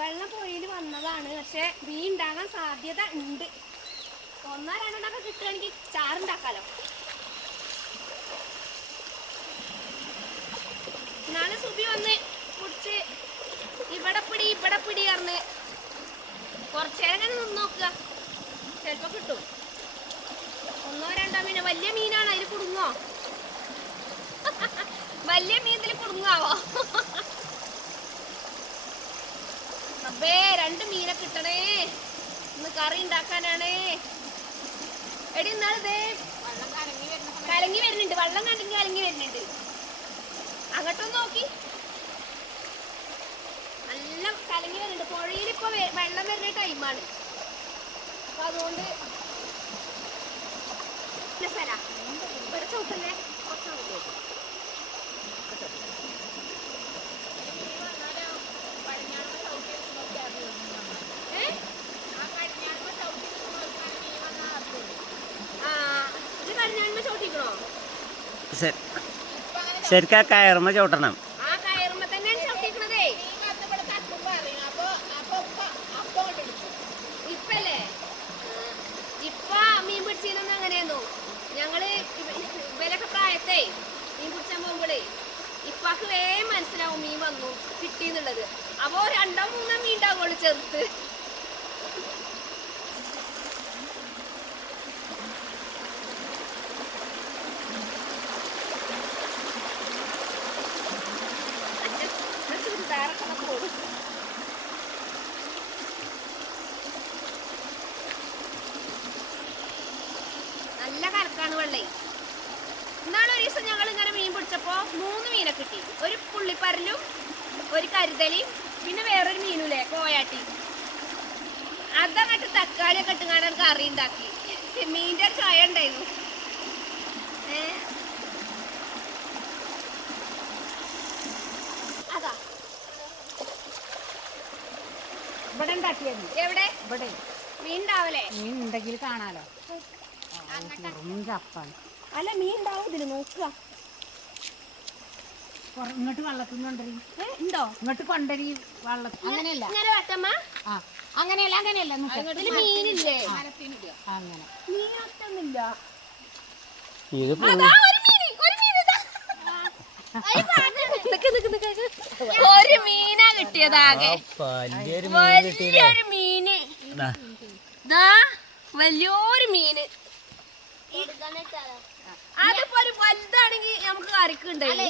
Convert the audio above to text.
വെള്ളം പുഴയിൽ വന്നതാണ്. പക്ഷെ മീൻ ഉണ്ടാകാൻ സാധ്യത ഉണ്ട്. ഒന്നോ രണ്ടെണ്ണൊക്കെ കിട്ടുകയാണെങ്കിൽ ചാറുണ്ടാക്കാലോ. നാളെ സുബി വന്ന് കുടിച്ച് ഇവിടെ പിടി പറഞ്ഞ് കുറച്ചേരം നിന്ന് നോക്കുക, ചിലപ്പോ കിട്ടും. ഒന്നോ രണ്ടോ മീനോ. വലിയ മീനാണ്, അതിൽ കുടുങ്ങോ? വലിയ മീനിൽ കുടുങ്ങാവോ? അപ്പേ 2 മീനെ കിട്ടണേ, ഇന്ന് കറി ഉണ്ടാക്കാനാണ്. എടി ഇന്നാളേ കലങ്ങി വരുന്നുണ്ട്, വെള്ളം കണ്ടെങ്കിൽ കലങ്ങി വരുന്നുണ്ട്. അങ്ങോട്ടൊന്ന് നോക്കി, നല്ല കലങ്ങി വരുന്നുണ്ട്. പുഴയിലിപ്പോ വെള്ളം വരുന്ന ടൈമാണ്. അപ്പൊ അതുകൊണ്ട് ഇവിടെ ചവിട്ടല്ലേ കുറച്ചാണല്ലോ. ശരിക്കും കയറുമ്പോ ചവിട്ടണം. ആ കയറുമ്പോ തന്നെയാണ് ചവിട്ടിക്കണതേ. ഇപ്പല്ലേ ഇപ്പ മീൻ പിടിച്ചീനൊന്നും അങ്ങനെയാന്നു. ഞങ്ങള് ഇവരൊക്കെ പ്രായത്തെ മീൻ പിടിച്ചാൻ പോകുമ്പോഴേ ഇപ്പാക്ക് വേഗം മനസ്സിലാവും മീൻ വന്നു കിട്ടിന്നുള്ളത്. അപ്പൊ 2-3 മീൻ ഉണ്ടാവുള്ളൂ ചെറുത്ത്. നല്ല കലക്കാണ് വെള്ളേ. ഇന്നാളെ ഒരു ദിവസം ഞങ്ങൾ ഇങ്ങനെ മീൻ പിടിച്ചപ്പോ 3 മീനെ കിട്ടി. ഒരു പുള്ളിപ്പരലും, ഒരു കരുതലിയും, പിന്നെ വേറൊരു മീനുല്ലേ കോയാട്ടി. അതങ്ങട്ട് തക്കാളിയൊക്കെ ഇട്ടുകാണ്ട് കറി ഉണ്ടാക്കി. മീൻ്റെ ഒരു ചായ ഉണ്ടായിരുന്നു. അതാ ഇവിടെ ഉണ്ടാക്കിയത്. എവിടെ ഇവിടെ മീൻ ഉണ്ടാവല്ലേ? മീൻ ഉണ്ടെങ്കിൽ കാണാലോ. ചപ്പാണ്. അല്ല മീൻ ഉണ്ടാവും ഇതില്, നോക്കുക. ഇങ്ങോട്ട് വള്ളത്തിൽ നിന്ന് കൊണ്ടരി. ഉണ്ടോ? ഇങ്ങോട്ട് കൊണ്ടരി വള്ളത്തിൽ. അങ്ങനെയല്ല, ഇങ്ങനെ വെട്ടമ്മ. ആ അങ്ങനെയല്ല, അങ്ങനെയല്ല. ഇതില് മീനില്ലേ? അങ്ങനെ മീനൊന്നുമില്ല. ഒരു മീനാ കിട്ടിയതാകെ. വലിയൊരു മീന്, വലിയൊരു മീന്. അതിപ്പോ ഒരു വലുതാണെങ്കിൽ നമുക്ക് കറിക്കുണ്ടായി.